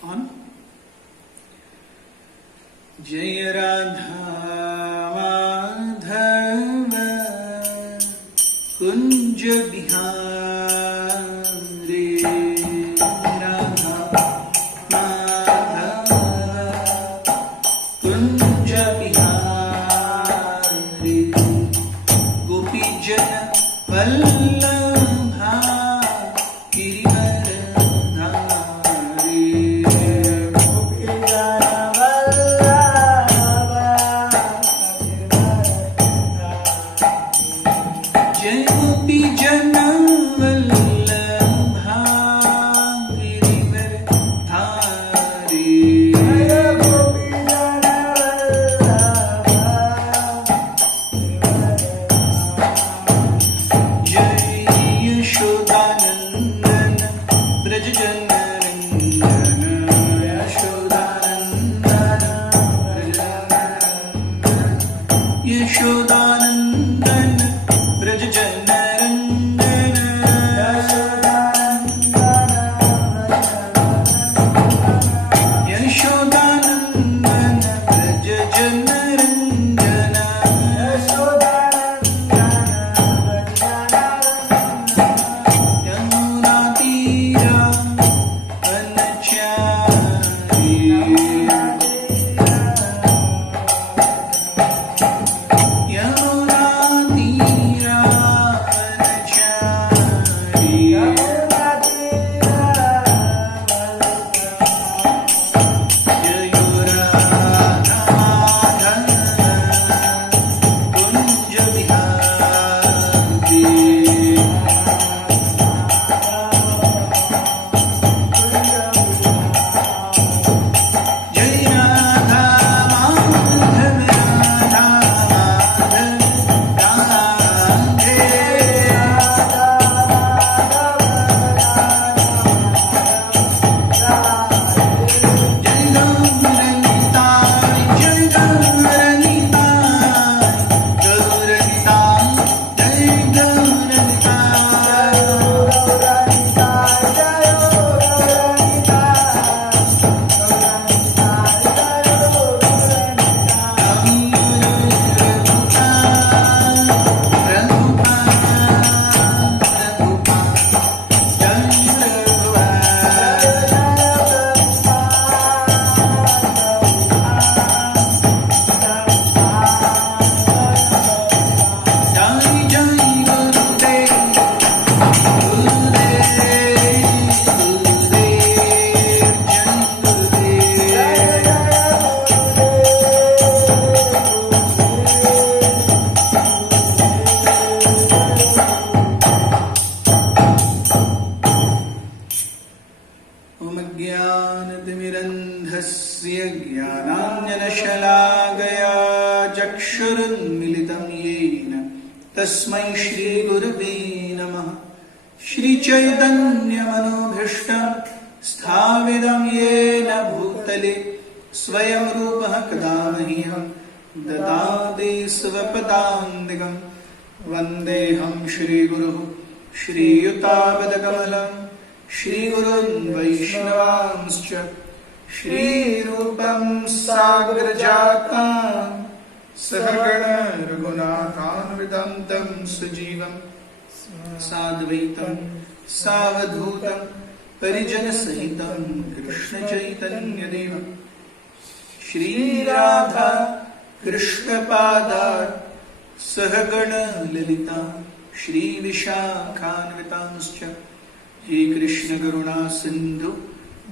On. Jai Radha Madhava Kunj Bihari Radha Madhava Kunj Bihari Gopi Jana Vallabha तस्मै श्री गुरवे नमः। श्री चैतन्य मनोभीष्टं स्थापितं येन भूतले स्वयं रूपः कदा मह्यं ददाति स्वपदान्तिकं। वन्देऽहं श्रीगुरुः श्रीयुतापदकमलं श्रीगुरुन् वैष्णवांश्च श्रीरूपं साग्रजातं सहगण रघुनाथान्वितं तं सजीवं साद्वैतं सावधूतं परिजनसहितं कृष्णचैतन्यदेवं श्रीराधा कृष्णपादात् सहगण ललिता श्रीविशाखान्वितांश्च। हे कृष्ण करुणा सिन्धु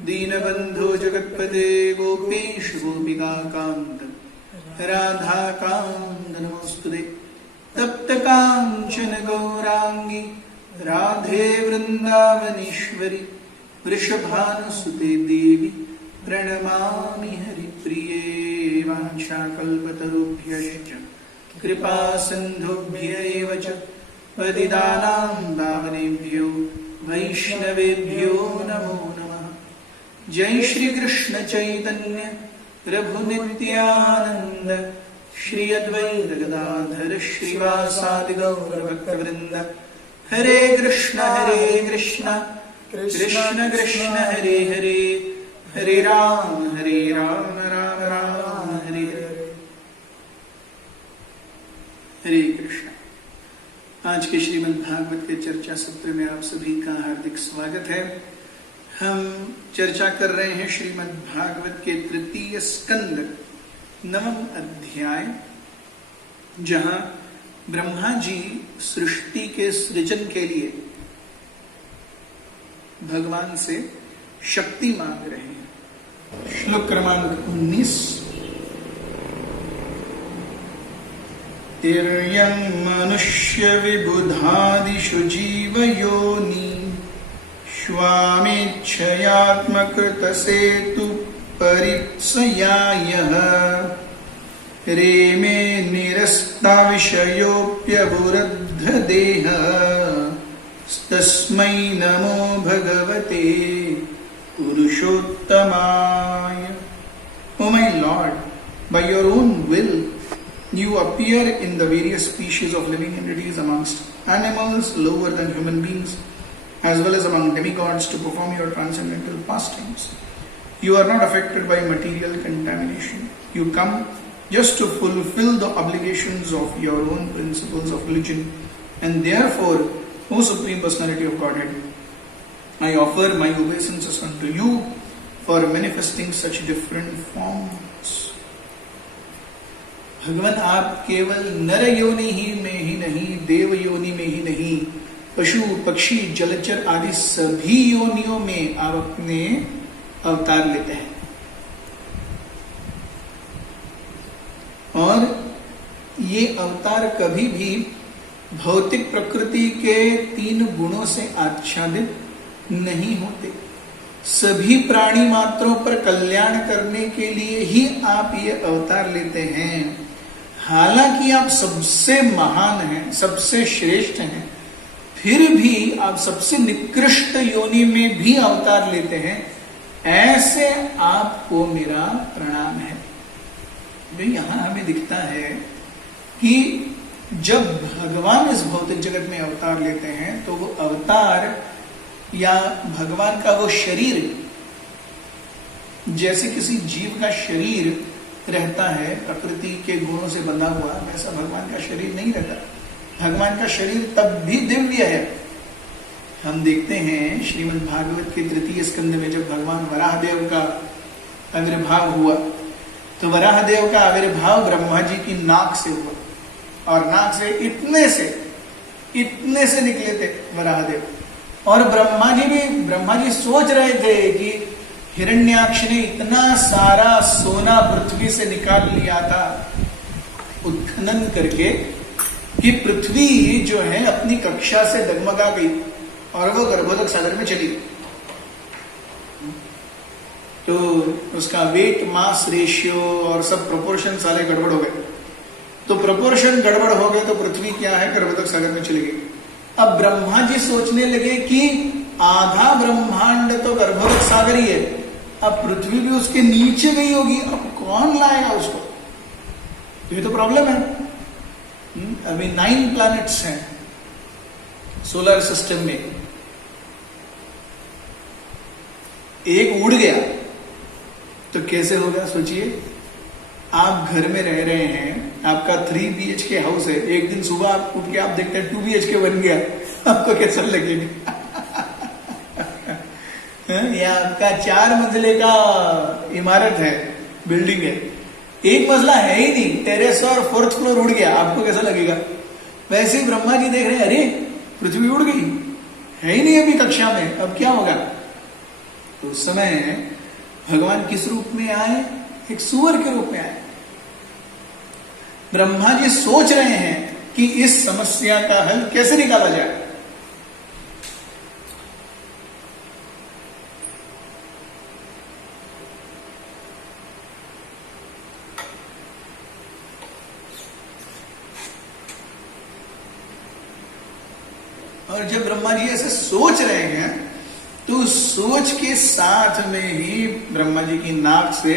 दीनबन्धो जगत्पते गोपेश गोपिकान्त राधा कान्त नमोस्तुते। तप्त कांचन गौरांगी राधे वृंदावनेश्वरी वृषभानुसुते देवी प्रणमामि हरिप्रिये। वाञ्छाकल्पतरुभ्यश्च कृपा सिन्धुभ्य एव च पतितानां पावनेभ्यो वैष्णवेभ्यो नमो नमः। जय श्री कृष्ण चैतन्य प्रभु नित्यानंद श्री अद्वैत गदाधर श्रीवासादि गौर भक्तवृंद। हरे कृष्ण कृष्ण कृष्ण कृष्ण हरे हरे हरे राम राम राम हरे हरे। हरे कृष्ण। आज के श्रीमद् भागवत के चर्चा सत्र में आप सभी का हार्दिक स्वागत है। हम चर्चा कर रहे हैं श्रीमद् भागवत के तृतीय स्कंद 9वां अध्याय, जहां ब्रह्मा जी सृष्टि के सृजन के लिए भगवान से शक्ति मांग रहे हैं। श्लोक क्रमांक 19। तिर्यं मनुष्य विबुधादिषु जीव योनि स्वामिच्छयात्मकृतसेतु परिप्सयायः रेमे निरस्ताविषयोऽप्यवरुद्ध देहः तस्मै नमो भगवते पुरुषोत्तमाय। O my Lord, by your own will you appear in the various species of living entities amongst animals lower than human beings, as well as among demigods to perform your transcendental pastimes. You are not affected by material contamination. You come just to fulfill the obligations of your own principles of religion, and therefore, O Supreme Personality of Godhead, I offer my obeisances unto you for manifesting such different forms. भगवान, आप केवल नर योनि ही में ही नहीं, देव योनि में ही नहीं, पशु पक्षी जलचर आदि सभी योनियों में आप अपने अवतार लेते हैं। और ये अवतार कभी भी भौतिक प्रकृति के 3 गुणों से आच्छादित नहीं होते। सभी प्राणी मात्रों पर कल्याण करने के लिए ही आप ये अवतार लेते हैं। हालांकि आप सबसे महान हैं, सबसे श्रेष्ठ हैं, फिर भी आप सबसे निकृष्ट योनि में भी अवतार लेते हैं। ऐसे आपको मेरा प्रणाम है। यहां हमें दिखता है कि जब भगवान इस भौतिक जगत में अवतार लेते हैं तो वो अवतार या भगवान का वो शरीर, जैसे किसी जीव का शरीर रहता है प्रकृति के गुणों से बंधा हुआ, वैसा भगवान का शरीर नहीं रहता। भगवान का शरीर तब भी दिव्य है। हम देखते हैं श्रीमद् भागवत के तृतीय स्कंद में जब भगवान वराहदेव का आविर्भाव हुआ तो वराहदेव का आविर्भाव ब्रह्मा जी की नाक से हुआ, और नाक से इतने से निकले थे वराहदेव। और ब्रह्मा जी सोच रहे थे कि हिरण्याक्ष ने इतना सारा सोना पृथ्वी से निकाल लिया था उत्खनन करके कि पृथ्वी जो है अपनी कक्षा से डगमगा गई और वो गर्भोदक सागर में चली गई। तो उसका वेट मास रेशियो और सब प्रोपोर्शन सारे गड़बड़ हो गए। तो प्रोपोर्शन गड़बड़ हो गए तो पृथ्वी क्या है, गर्भोदक सागर में चली गई। अब ब्रह्मा जी सोचने लगे कि आधा ब्रह्मांड तो गर्भोदक सागर ही है, अब पृथ्वी भी उसके नीचे गई होगी, अब कौन लाएगा उसको? तो ये तो प्रॉब्लम है। अभी 9 प्लैनेट्स हैं सोलर सिस्टम में, एक उड़ गया तो कैसे होगा सोचिए। आप घर में रह रहे हैं, आपका 3 BHK हाउस है, एक दिन सुबह आप उठ के आप देखते हैं 2 BHK बन गया, आपको कैसा लगेगा? या आपका 4 मंजिले का इमारत है, बिल्डिंग है, एक मंजिला है ही नहीं, टेरेस और 4th फ्लोर उड़ गया, आपको कैसा लगेगा? वैसे ही ब्रह्मा जी देख रहे हैं, अरे पृथ्वी उड़ गई, है ही नहीं अभी कक्षा में, अब क्या होगा? तो उस समय भगवान किस रूप में आए? एक सूअर के रूप में आए। ब्रह्मा जी सोच रहे हैं कि इस समस्या का हल कैसे निकाला जाए। और जब ब्रह्मा जी ऐसे सोच रहे हैं तो सोच के साथ में ही ब्रह्मा जी की नाक से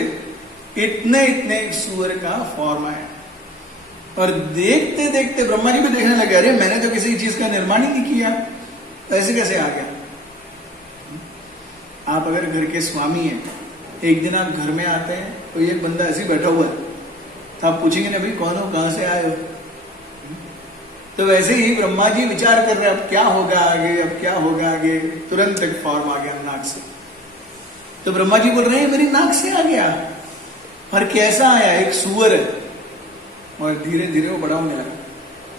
इतने सूअर का फॉर्म आया। और देखते देखते ब्रह्मा जी भी देखने लगे, अरे मैंने तो किसी चीज का निर्माण ही नहीं किया, ऐसे कैसे आ गया? आप अगर घर के स्वामी हैं एक दिन आप घर में आते हैं तो एक बंदा ऐसे ही बैठा हुआ है, तो आप पूछेंगे ना भाई कौन हो, कहां से आए हो? तो वैसे ही ब्रह्मा जी विचार कर रहे हैं अब क्या होगा आगे, अब क्या होगा आगे। तुरंत एक फॉर्म आ गया नाक से। तो ब्रह्मा जी बोल रहे हैं मेरी नाक से आ गया। और कैसा आया? एक सुअर है। और धीरे धीरे वो बड़ा होने लगा।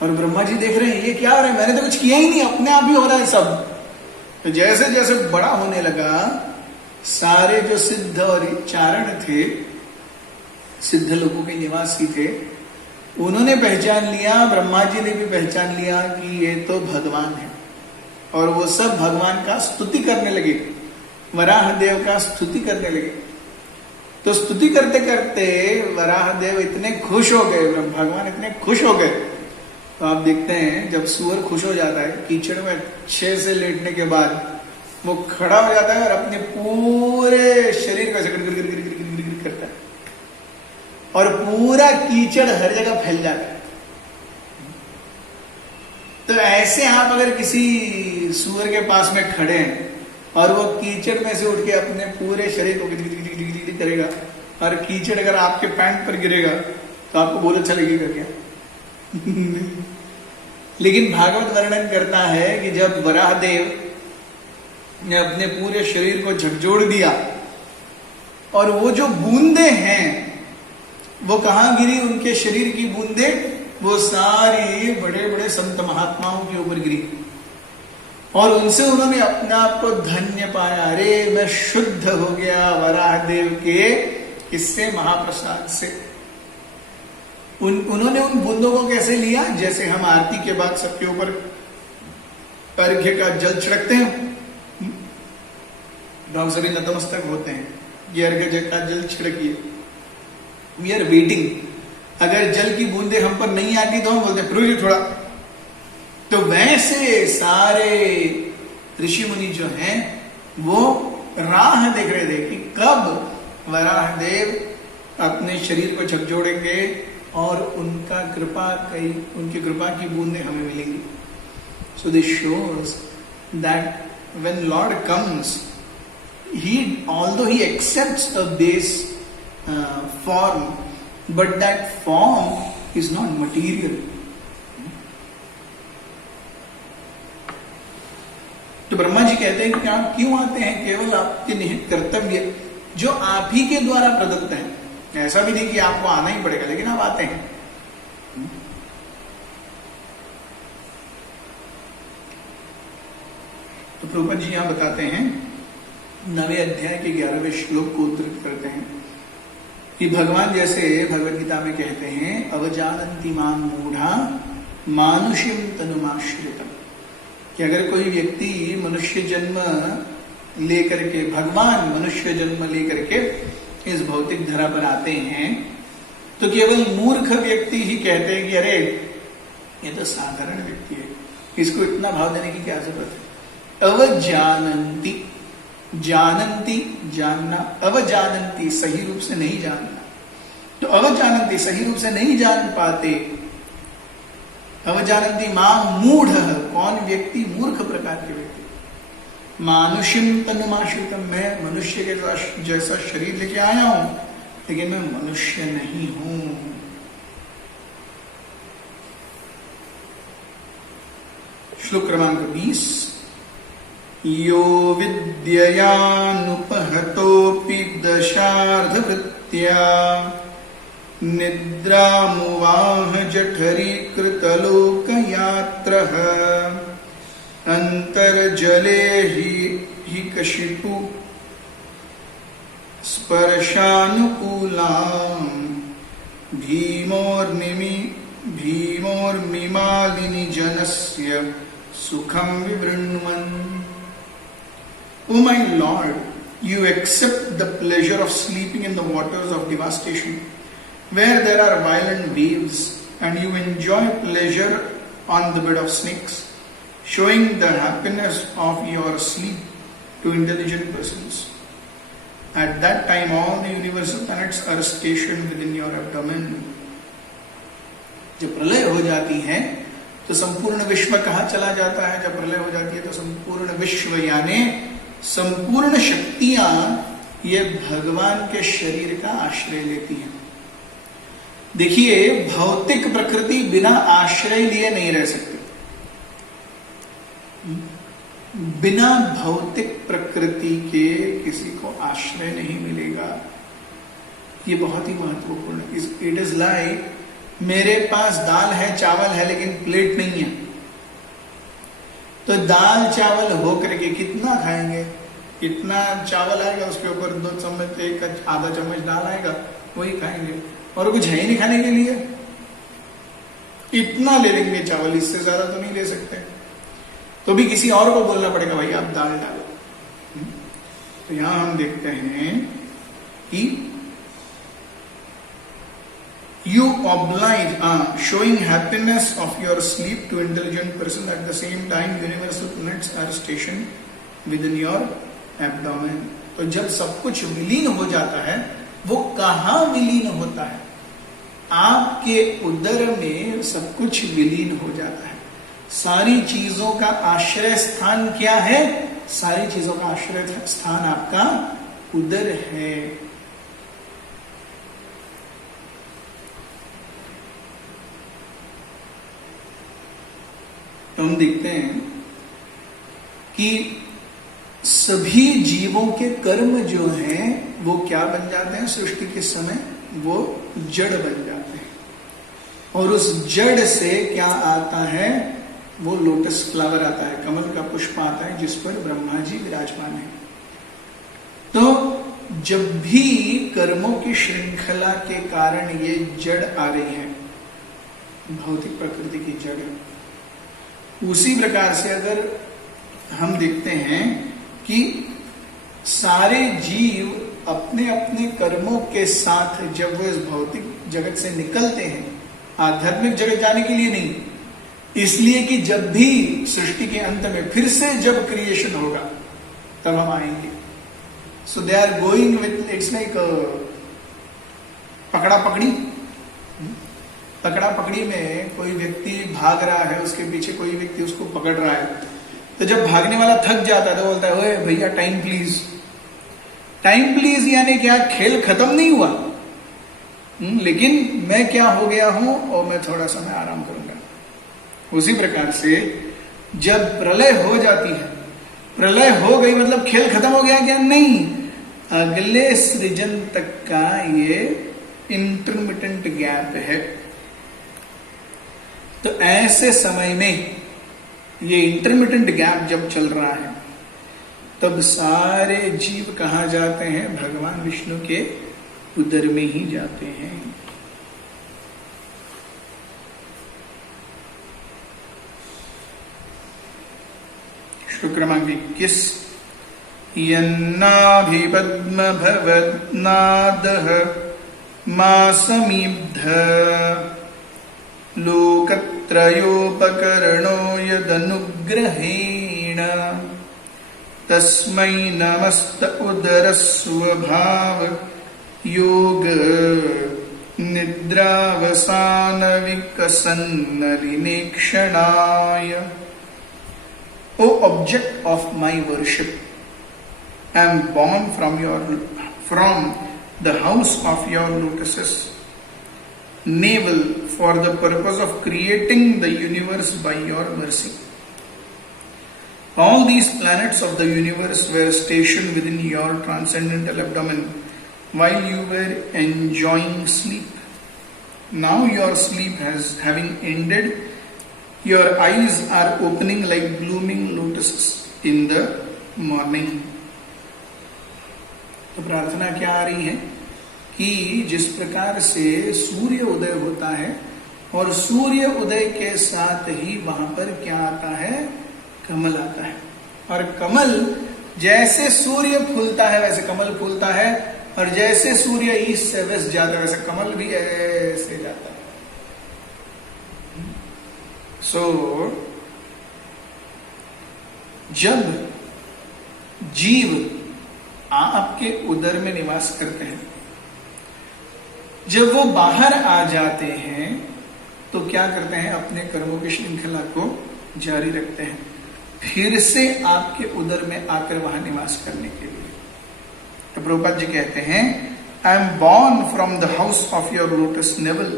और ब्रह्मा जी देख रहे हैं ये क्या हो रहा है, मैंने तो कुछ किया ही नहीं, अपने आप ही हो रहा है सब। तो जैसे जैसे बड़ा होने लगा, सारे जो सिद्ध और चारण थे, सिद्ध लोगों के निवासी थे, उन्होंने पहचान लिया, ब्रह्मा जी ने भी पहचान लिया कि ये तो भगवान है। और वो सब भगवान का स्तुति करने लगे, वराह देव का स्तुति करने लगे। तो स्तुति करते करते वराह देव इतने खुश हो गए, भगवान इतने खुश हो गए। तो आप देखते हैं जब सुअर खुश हो जाता है, कीचड़ में अच्छे से लेटने के बाद वो खड़ा हो जाता है और अपने पूरे शरीर को ऐसे गिर करता है और पूरा कीचड़ हर जगह फैल जाता है। तो ऐसे आप अगर किसी सुअर के पास में खड़े हैं और वो कीचड़ में से उठ के अपने पूरे शरीर को गिर करेगा और कीचड़ अगर आपके पैंट पर गिरेगा तो आपको बहुत अच्छा लगेगा क्या? लेकिन भागवत वर्णन करता है कि जब वराह देव ने अपने पूरे शरीर को झकझोर दिया और वो जो बूंदे हैं वो कहां गिरी, उनके शरीर की बूंदे वो सारी बड़े बड़े संत महात्माओं के ऊपर गिरी और उनसे उन्होंने अपने आप को धन्य पाया। अरे मैं शुद्ध हो गया वराह देव के इससे महाप्रसाद से। उन्होंने उन बूंदों को कैसे लिया? जैसे हम आरती के बाद सबके ऊपर अर्घ्य का जल छिड़कते हैं, लोग सभी नतमस्तक होते हैं, ये अर्घ्य का जल छिड़किए, वी आर वेटिंग। अगर जल की बूंदे हम पर नहीं आती तो हम बोलते प्रभु जी थोड़ा। तो वैसे सारे ऋषि मुनि जो हैं वो राह देख रहे थे कि कब वराह देव अपने शरीर को झकझोड़ेंगे और उनका उनकी कृपा की बूंदें हमें मिलेंगी। So this shows that when Lord comes, although he accepts a base form, but that form is not material. तो ब्रह्मा जी कहते हैं कि आप क्यों आते हैं? केवल आपके निहित कर्तव्य जो आप ही के द्वारा प्रदत्त है। ऐसा भी नहीं कि आपको आना ही पड़ेगा, लेकिन आप आते हैं। तो प्रभुपाद जी यहां बताते हैं 9वें अध्याय के 11वें श्लोक को उद्धृत करते हैं कि भगवान जैसे भगवद गीता में कहते हैं अवजानन्ति मां मूढ़ा मानुष्यम तनुमाश्रितम, कि अगर कोई व्यक्ति मनुष्य जन्म लेकर के, भगवान मनुष्य जन्म लेकर के इस भौतिक धरा पर आते हैं तो केवल मूर्ख व्यक्ति ही कहते हैं कि अरे ये तो साधारण व्यक्ति है, इसको इतना भाव देने की क्या जरूरत है। अवजानन्ति, जानन्ति जानना, अवजानन्ति सही रूप से नहीं जानना। तो अवजानन्ति सही रूप से नहीं जान पाते। अवजानन्ति मां मूढ़, कौन व्यक्ति? मूर्ख प्रकार के व्यक्ति। मानुष्यम तनुमाश्रितम, मैं मनुष्य के जैसा शरीर लेके आया हूं लेकिन मैं मनुष्य नहीं हूं। श्लोक क्रमांक 20। यो विद्ययानुपहतोऽपि दशार्धवृत्त्या निद्रामुवाह जठरीकृतलोकयात्रः अन्तर्जले हि कशिपु स्पर्शानुकूलां भीमोर्मिमालिनि जनस्य सुखं विवृण्वन्। O my Lord, you accept the pleasure of sleeping in the waters of devastation, where there are violent waves, and you enjoy pleasure on the bed of snakes, showing the happiness of your sleep to intelligent persons. At that time, all the universal planets are stationed within your abdomen. जब प्रलय हो जाती है तो संपूर्ण विश्व कहाँ चला जाता है? जब प्रलय हो जाती है तो संपूर्ण विश्व यानी संपूर्ण शक्तियां ये भगवान के शरीर का आश्रय लेती है। देखिए, भौतिक प्रकृति बिना आश्रय लिए नहीं रह सकती। बिना भौतिक प्रकृति के किसी को आश्रय नहीं मिलेगा। ये बहुत ही महत्वपूर्ण है। इट इज लाइक, मेरे पास दाल है, चावल है, लेकिन प्लेट नहीं है, तो दाल चावल हो करके कितना खाएंगे? इतना चावल आएगा, उसके ऊपर 2 चम्मच, 1 आधा चम्मच दाल आएगा, वही खाएंगे, और कुछ है ही नहीं खाने के लिए। इतना ले लेंगे चावल, इससे ज्यादा तो नहीं ले सकते। तो भी किसी और को बोलना पड़ेगा, भाई आप दाल डालो। तो यहां हम देखते हैं कि you oblige showing happiness of your sleep to intelligent person, at the same time universal planets are stationed within your abdomen। तो जब सब कुछ विलीन हो जाता है, वो कहां विलीन होता है? आपके उदर में सब कुछ विलीन हो जाता है। सारी चीजों का आश्रय स्थान क्या है? सारी चीजों का आश्रय स्थान आपका उदर है। तो हम देखते हैं कि सभी जीवों के कर्म जो हैं वो क्या बन जाते हैं सृष्टि के समय? वो जड़ बन जाते हैं। और उस जड़ से क्या आता है? वो लोटस फ्लावर आता है, कमल का पुष्प आता है, जिस पर ब्रह्मा जी विराजमान है। तो जब भी कर्मों की श्रृंखला के कारण ये जड़ आ रही है, भौतिक प्रकृति की जड़, उसी प्रकार से अगर हम देखते हैं कि सारे जीव अपने अपने कर्मों के साथ जब वो इस भौतिक जगत से निकलते हैं, आध्यात्मिक जगत जाने के लिए नहीं, इसलिए कि जब भी सृष्टि के अंत में फिर से जब क्रिएशन होगा तब हम आएंगे। So they are going with, it's like पकड़ा पकड़ी। पकड़ा पकड़ी में कोई व्यक्ति भाग रहा है, उसके पीछे कोई व्यक्ति उसको पकड़ रहा है, तो जब भागने वाला थक जाता है तो बोलता है, ओए भैया टाइम प्लीज। टाइम प्लीज यानी क्या? खेल खत्म नहीं हुआ, लेकिन मैं क्या हो गया हूं और मैं थोड़ा समय आराम करूंगा। उसी प्रकार से जब प्रलय हो जाती है, प्रलय हो गई मतलब खेल खत्म हो गया क्या? नहीं, अगले सृजन तक का ये इंटरमिटेंट गैप है। तो ऐसे समय में ये इंटरमिटेंट गैप जब चल रहा है, तब सारे जीव कहां जाते हैं? भगवान विष्णु के उदर में ही जाते हैं। श्लोक क्रमांक 21। यन्नाभिपद्म भवन्नादः मासमीब्ध लोकत्रयोपकरणो यदनुग्रहेण तस्मै नमस्त उदरस्वभाव योग निद्रावसान विकसन्नलिनेक्षणाय। O object of my worship, I am born from the house of your lotuses, navel for the purpose of creating the universe by your mercy. All these planets of the universe were stationed within your transcendental abdomen while you were enjoying sleep. Now your sleep having ended, your eyes are opening like blooming lotuses in the morning. तो प्रार्थना क्या आ रही है कि जिस प्रकार से सूर्य उदय होता है और सूर्य उदय के साथ ही वहां पर क्या आता है? कमल आता है। और कमल जैसे सूर्य फूलता है वैसे कमल फूलता है, और जैसे सूर्य ईस्ट से वेस्ट जाता है वैसे कमल भी ऐसे जाता है। सो जब जीव आपके उदर में निवास करते हैं, जब वो बाहर आ जाते हैं तो क्या करते हैं? अपने कर्मों की श्रृंखला को जारी रखते हैं, फिर से आपके उदर में आकर वहां निवास करने के लिए। तो प्रभुपाद जी कहते हैं, I am born from the house of your lotus naval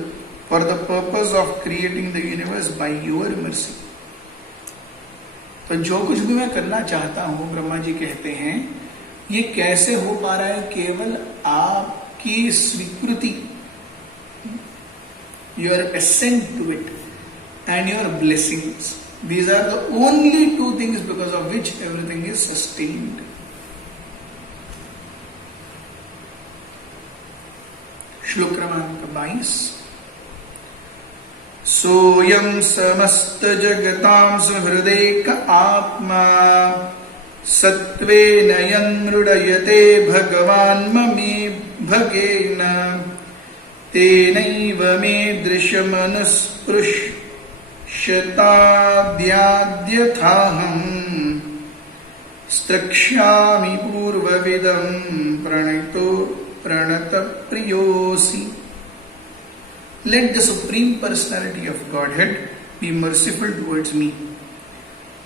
for the purpose of creating the universe by your mercy. तो जो कुछ भी मैं करना चाहता हूं, ब्रह्मा जी कहते हैं, ये कैसे हो पा रहा है? केवल आपकी स्वीकृति, your assent to it and your blessings. These are the only two things because of which everything is sustained. श्लोक क्रमांक 22। सोयम समस्त जगतां सुहृदेक आत्मा सत्वेन यन्मृडयते भगवान् ममे भगेन तेनैव मे दृश्यमनुस्पृश शताद्याद्यथाहं स्त्रक्ष्यामि पूर्वविदं प्रणतप्रियोऽसि। Let the Supreme Personality of Godhead be merciful towards me.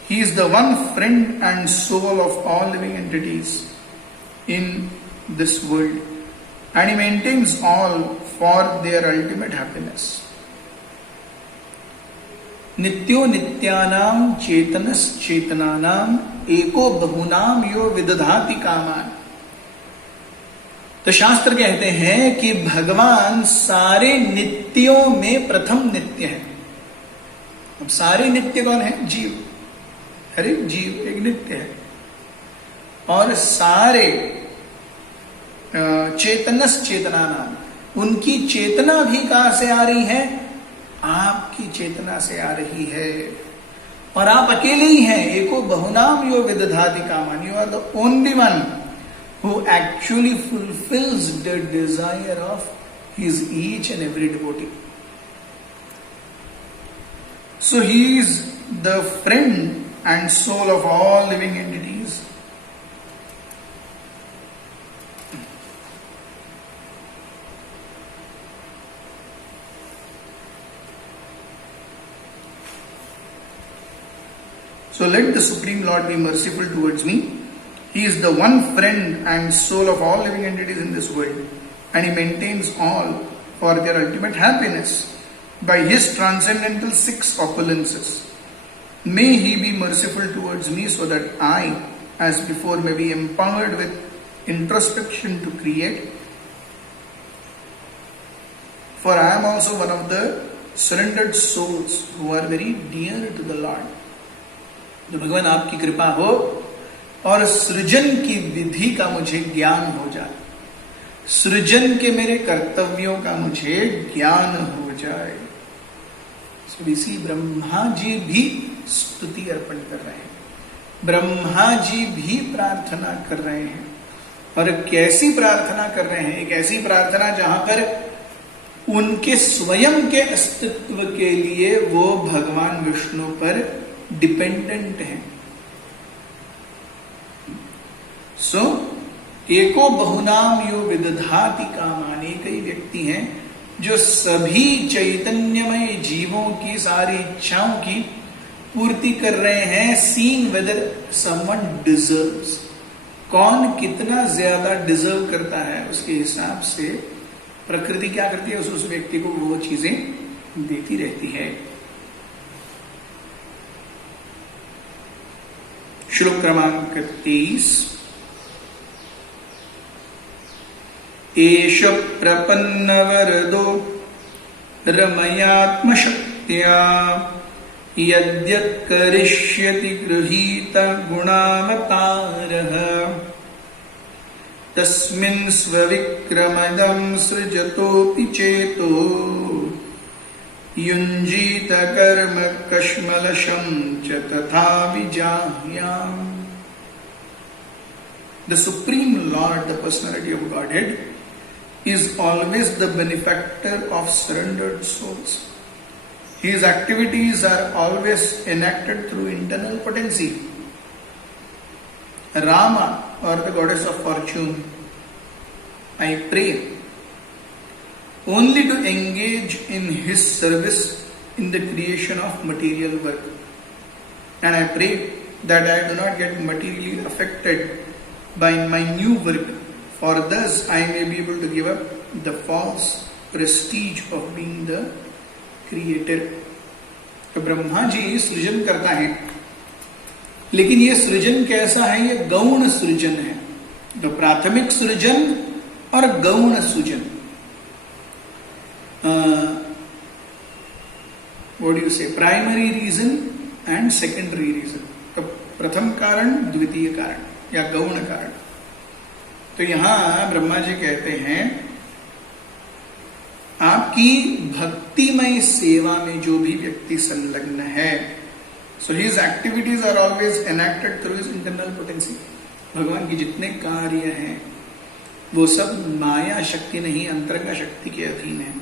He is the one friend and soul of all living entities in this world, and He maintains all for their ultimate happiness. नित्यो नित्यानां चेतनस चेतनानां एको बहुनाम यो विदधाति कामान। तो शास्त्र कहते हैं कि भगवान सारे नित्यों में प्रथम नित्य है। अब सारे नित्य कौन है? जीव। हर एक जीव एक नित्य है। और सारे चेतनस चेतनानां, उनकी चेतना भी कहां से आ रही है? आपकी चेतना से आ रही है। और आप अकेले ही हैं। एको बहुनाम यो विदधाति कामान। You are the only one who actually fulfills the desire of his each and every devotee. So he is the friend and soul of all living entities. So let the Supreme Lord be merciful towards me. He is the one friend and soul of all living entities in this world, and He maintains all for their ultimate happiness by His transcendental 6 opulences. May He be merciful towards me so that I, as before, may be empowered with introspection to create. For I am also one of the surrendered souls who are very dear to the Lord. तो भगवान आपकी कृपा हो और सृजन की विधि का मुझे ज्ञान हो जाए, सृजन के मेरे कर्तव्यों का मुझे ज्ञान हो जाए। इसी ब्रह्मा जी भी स्तुति अर्पण कर रहे हैं, ब्रह्मा जी भी प्रार्थना कर रहे हैं। और कैसी प्रार्थना कर रहे हैं? एक ऐसी प्रार्थना जहां पर उनके स्वयं के अस्तित्व के लिए वो भगवान विष्णु पर डिपेंडेंट हैं। सो एको बहुनाम यो विदधाति कामान। कई व्यक्ति हैं जो सभी चैतन्यमय जीवों की सारी इच्छाओं की पूर्ति कर रहे हैं, सीइंग वेदर समवन डिजर्व्स। कौन कितना ज्यादा डिजर्व करता है, उसके हिसाब से प्रकृति क्या करती है, उस व्यक्ति को वो चीजें देती रहती है। श्लोक क्रमांक 23। एष प्रपन्नवरदो रमयात्मशक्त्या यद्यत् करिष्यति गृहीत गुणावतारः तस्मिन् स्वविक्रमदं सृजतोऽपि चेतो युञ्जीत कर्म कश्मलशं च तथा विजाह्याम्। The Supreme Lord, the Personality of Godhead, is always the benefactor of surrendered souls. His activities are always enacted through internal potency. Rama, or the goddess of fortune, I pray only to engage in his service in the creation of material work. And I pray that I do not get materially affected by my new work for thus I may be able to give up the false prestige of being the creator. तो ब्रह्मा जी सृजन करता है, लेकिन ये सृजन कैसा है? ये गौण सृजन है। तो प्राथमिक सृजन और गौण सृजन, what do you say, primary reason and secondary reason. तो प्रथम कारण, द्वितीय कारण या गौण कारण। तो यहां ब्रह्मा जी कहते हैं आपकी भक्तिमय सेवा में जो भी व्यक्ति संलग्न है, so his activities are always enacted through his internal potency. भगवान के जितने कार्य हैं वो सब माया शक्ति नहीं, अंतरंग शक्ति के अधीन है।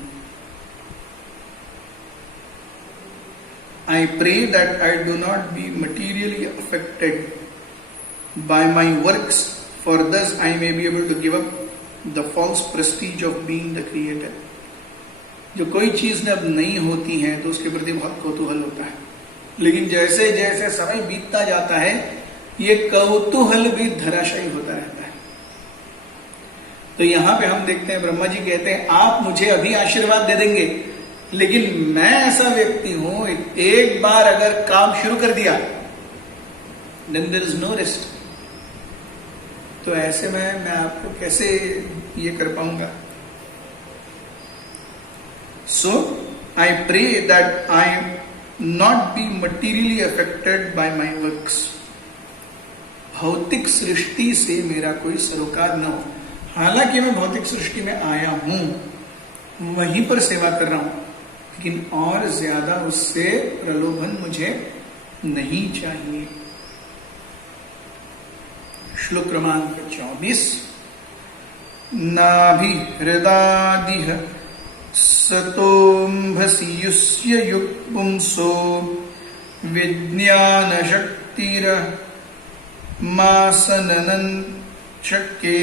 I pray that I do not be materially affected by my works, for thus I may be able to give up the false prestige of being the creator. जो कोई चीज अब नहीं होती है तो उसके प्रति बहुत कौतूहल होता है, लेकिन जैसे जैसे समय बीतता जाता है ये कौतूहल भी धराशायी होता रहता है। तो यहां पे हम देखते हैं ब्रह्मा जी कहते हैं आप मुझे अभी आशीर्वाद दे देंगे, लेकिन मैं ऐसा व्यक्ति हूं, एक बार अगर काम शुरू कर दिया then there is no rest. तो ऐसे में मैं आपको कैसे ये कर पाऊंगा? So I pray that I not be materially affected by my works. भौतिक सृष्टि से मेरा कोई सरोकार न हो। हालांकि मैं भौतिक सृष्टि में आया हूं, वहीं पर सेवा कर रहा हूं, लेकिन और ज्यादा उससे प्रलोभन मुझे नहीं चाहिए। श्लोक क्रमांक 24। नाभि हृदादिह सतोम्भसीयुष्य युक्पुंसो विज्ञान शक्तिर मासननं शक्ये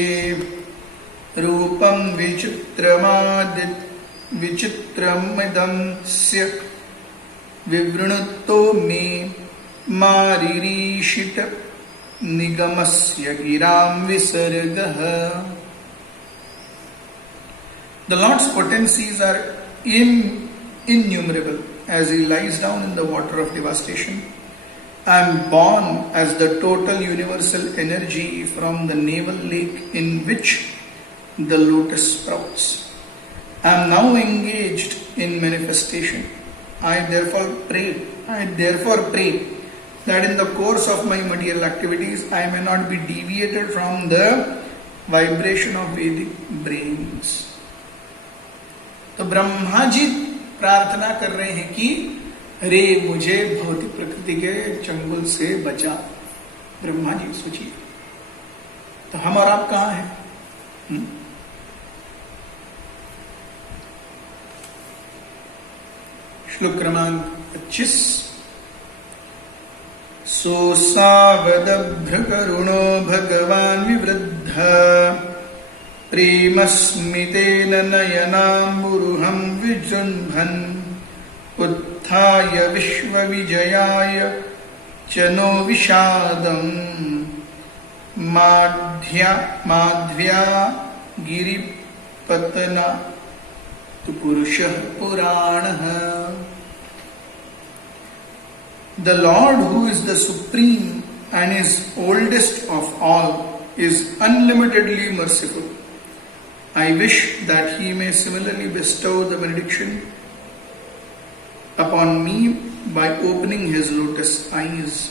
रूपं विचित्रमिदंस्य विवृणुतो मे मारीरीषित निगमस्य गिरां विसर्गः। The Lord's potencies are innumerable as he lies down in the water of devastation. I am born as the total universal energy from the navel lake in which the lotus sprouts. I am now engaged in manifestation. I therefore pray that in the course of my material activities I may not be deviated from the vibration of Vedic brains. तो ब्रह्मा जी प्रार्थना कर रहे हैं कि अरे मुझे भौतिक प्रकृति के चंगुल से बचा। ब्रह्मा जी सोचिए, तो हम और आप कहां हैं? श्लोक क्रमांक 25। सोऽसावदभ्रकरुणो भगवान् विवृद्ध प्रेमस्मितेन नयनाम्बुरुहं विजृम्भन् उत्थाय विश्वविजयाय च नो विषादम् माध्व्या गिरिपतना तु पुरुषः पुराणः। The Lord, who is the supreme and is oldest of all, is unlimitedly merciful. I wish that he may similarly bestow the benediction upon me by opening his lotus eyes.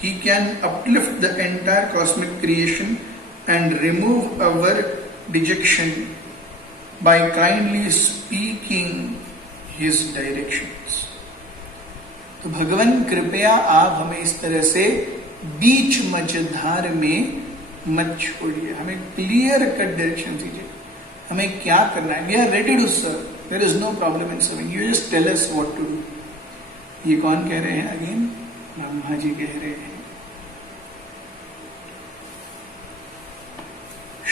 He can uplift the entire cosmic creation and remove our dejection by kindly speaking his directions. तो भगवान कृपया आप हमें इस तरह से बीच मझधार में मत छोड़िए, हमें क्लियर कट डायरेक्शन दीजिए, हमें क्या करना है। We are ready to serve, there is no problem in serving, you just tell us what to do. ये कौन कह रहे हैं? अगेन ब्रह्मा जी कह रहे हैं।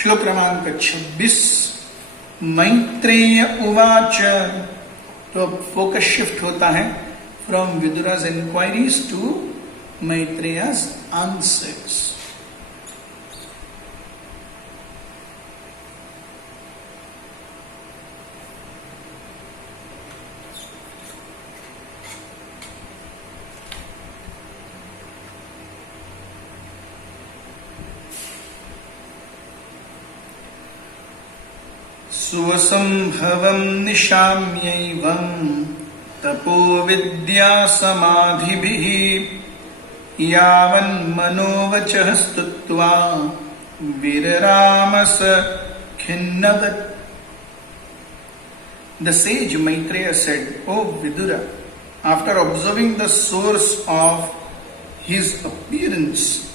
श्लोक क्रमांक 26। मैत्रेय उवाच। तो अब फोकस शिफ्ट होता है from Vidura's inquiries to Maitreya's answers. स्वसंभवं निशाम्यैवं तपो विद्या समाधिभिः यावन्मनोवचः स्तुत्वा विररामस खिन्नवत्. The sage Maitreya said, "O Vidura, after observing the source of his appearance,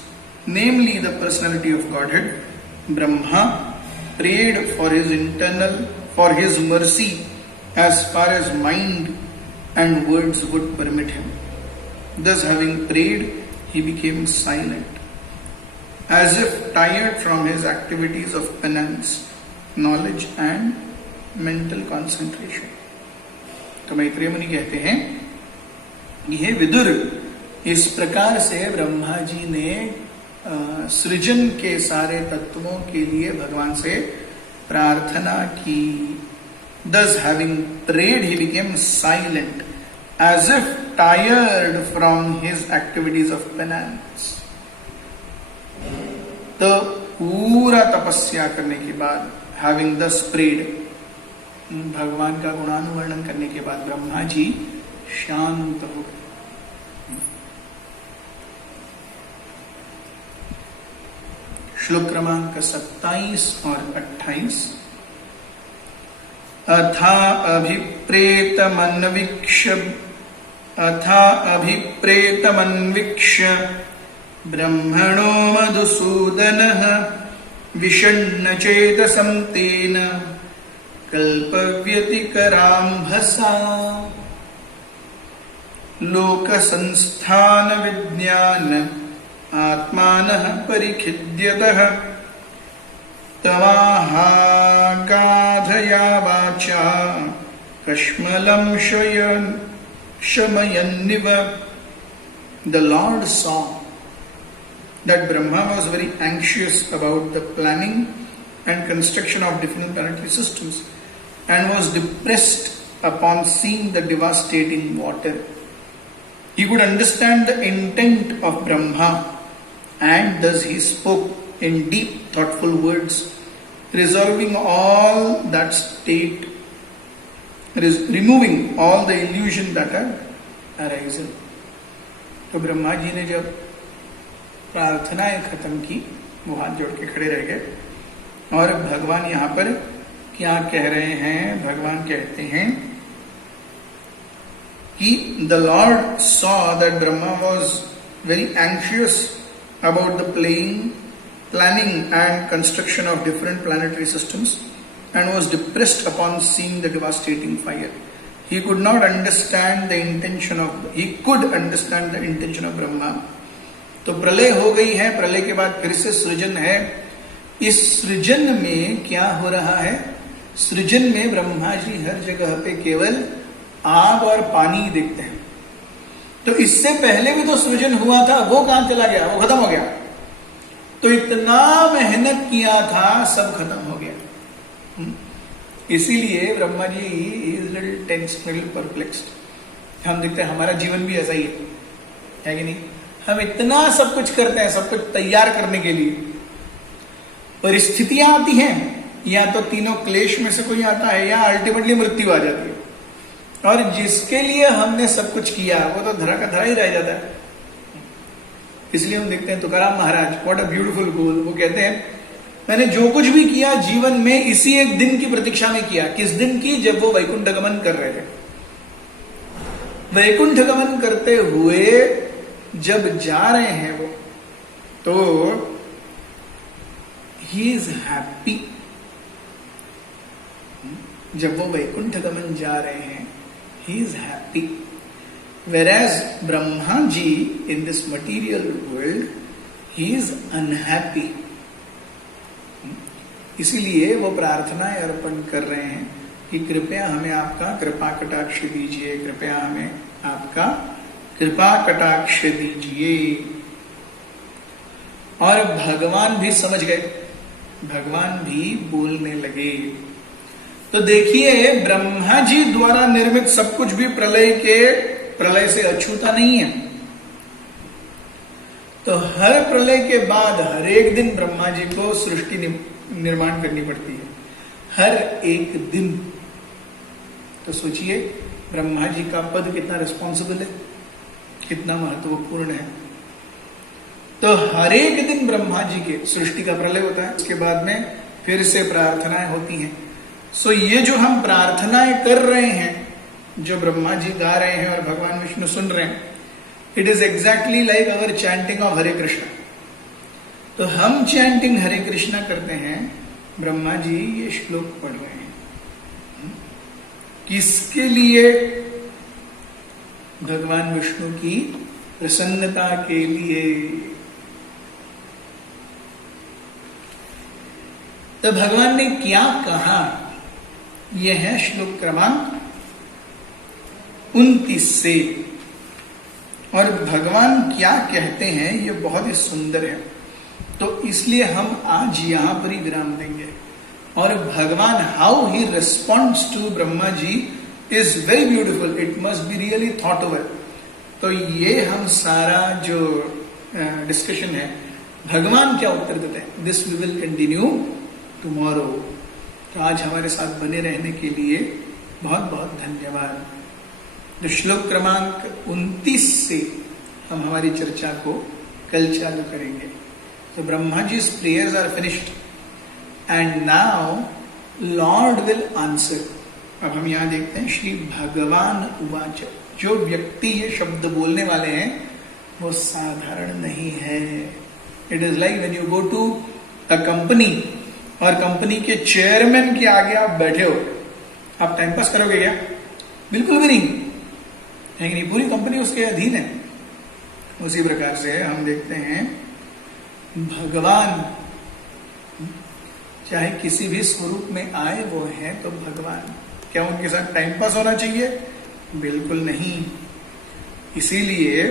namely the personality of Godhead, Brahma prayed for his mercy as far as mind and words would permit him. Thus, having prayed, he became silent, as if tired from his activities of penance, knowledge and mental concentration." तो मैत्रेय मुनि कहते हैं, यह विदुर, इस प्रकार से ब्रह्मा जी ने सृजन के सारे तत्वों के लिए भगवान से प्रार्थना की. Thus, having prayed, he became silent, as if tired from his activities of penance. तो पूरा तपस्या करने के बाद, having thus prayed, भगवान का गुणानुवर्णन करने के बाद ब्रह्मा जी शांत हो गए. श्लोक क्रमांक 27 और 28. अथा अभिप्रेतमन्वीक्ष्य ब्रह्मणो मधुसूदनः विषण्णचेतसं तेन कल्पव्यतिकराम्भसा लोकसंस्थान विज्ञान आत्मानः परिखिद्यतः तमाहागाधया वाचा कश्मलं शमयन्निव. The Lord saw that Brahma was very anxious about the planning and construction of different planetary systems and was depressed upon seeing the devastating water. He could understand the intent of Brahma, and thus he spoke in deep, thoughtful words, removing all the illusion that had arisen. तो ब्रह्मा जी ने जब प्रार्थनाएं खत्म की, वो हाथ जोड़ के खड़े रह गए. और भगवान यहां पर क्या कह रहे हैं? भगवान कहते हैं कि the Lord saw that Brahma was very anxious about the planning and construction of different planetary systems and was depressed upon seeing the devastating fire. He could understand the intention of Brahma. तो प्रलय हो गई है, प्रलय के बाद फिर से सृजन है. इस सृजन में क्या हो रहा है? सृजन में ब्रह्मा जी हर जगह पे केवल आग और पानी देखते हैं. तो इससे पहले भी तो सृजन हुआ था, वो कहां चला गया? वो खत्म हो गया. तो इतना मेहनत किया था, सब खत्म हो गया. इसीलिए Brahma ji is little tense, little perplexed. हम देखते हैं हमारा जीवन भी ऐसा ही है कि नहीं? हम इतना सब कुछ करते हैं, सब कुछ तैयार करने के लिए. परिस्थितियां आती हैं, या तो तीनों क्लेश में से कोई आता है, या अल्टीमेटली मृत्यु आ जाती है. और जिसके लिए हमने सब कुछ किया, वो तो धरा का धरा ही रह जाता है. इसलिए हम देखते हैं तुकाराम महाराज, व्हाट अ ब्यूटीफुल गोल. वो कहते हैं, मैंने जो कुछ भी किया जीवन में, इसी एक दिन की प्रतीक्षा में किया. किस दिन की? जब वो वैकुंठ गमन कर रहे थे. वैकुंठ गमन करते हुए जब जा रहे हैं वो, तो ही इज हैप्पी. जब वो वैकुंठ गमन जा रहे हैं, he is happy, whereas Brahma ji in this material world, he is unhappy. इसीलिए वो प्रार्थनाएं अर्पण कर रहे हैं कि कृपया हमें आपका कृपा कटाक्ष दीजिए, कृपया हमें आपका कृपा कटाक्ष दीजिए. और भगवान भी समझ गए, भगवान भी बोलने लगे. तो देखिए, ब्रह्मा जी द्वारा निर्मित सब कुछ भी प्रलय से अछूता नहीं है. तो हर प्रलय के बाद हर एक दिन ब्रह्मा जी को सृष्टि निर्माण करनी पड़ती है. हर एक दिन। तो सोचिए ब्रह्मा जी का पद कितना रिस्पॉन्सिबल है, कितना महत्वपूर्ण है। तो हर एक दिन ब्रह्मा जी के सृष्टि का प्रलय होता है, उसके बाद में फिर से प्रार्थनाएं होती हैं। सो ये जो हम प्रार्थनाएं कर रहे हैं, जो ब्रह्मा जी गा रहे हैं और भगवान विष्णु सुन रहे हैं, it is exactly like our chanting of Hare Krishna. तो हम चैंटिंग हरे कृष्णा करते हैं, ब्रह्मा जी ये श्लोक पढ़ रहे हैं। किसके लिए? भगवान विष्णु की प्रसन्नता के लिए। तो भगवान ने क्या कहा, यह है श्लोक क्रमांक 29 से। और भगवान क्या कहते हैं ये बहुत ही सुंदर है, तो इसलिए हम आज यहां पर ही विराम देंगे। और भगवान how he responds to Brahma ji is very beautiful, it must be really thought over. तो ये हम सारा जो डिस्कशन है, भगवान क्या उत्तर देते हैं, this we will continue tomorrow. तो आज हमारे साथ बने रहने के लिए बहुत बहुत धन्यवाद। तो श्लोक क्रमांक 29 से हम हमारी चर्चा को कल चालू करेंगे। तो Brahma ji prayers are finished and now lord will answer. अब हम यहां देखते हैं श्री भगवान उवाच। जो व्यक्ति ये शब्द बोलने वाले हैं वो साधारण नहीं है। It is like when you go to a company और कंपनी के चेयरमैन के आगे आप बैठे हो, आप टाइम पास करोगे क्या? बिल्कुल भी नहीं, नहीं, पूरी कंपनी उसके अधीन है। उसी प्रकार से हम देखते हैं भगवान चाहे किसी भी स्वरूप में आए वो है तो भगवान। क्या उनके साथ टाइम पास होना चाहिए? बिल्कुल नहीं। इसीलिए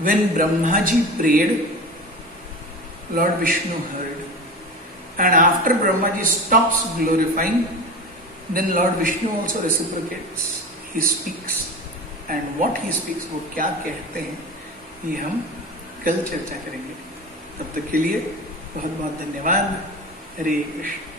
when Brahma ji prayed, Lord Vishnu heard, and after Brahma ji stops glorifying, then Lord Vishnu also reciprocates. He speaks, and what he speaks, वो क्या कहते हैं, ये हम कल चर्चा करेंगे। तब तक के लिए बहुत बहुत धन्यवाद। हरे कृष्ण।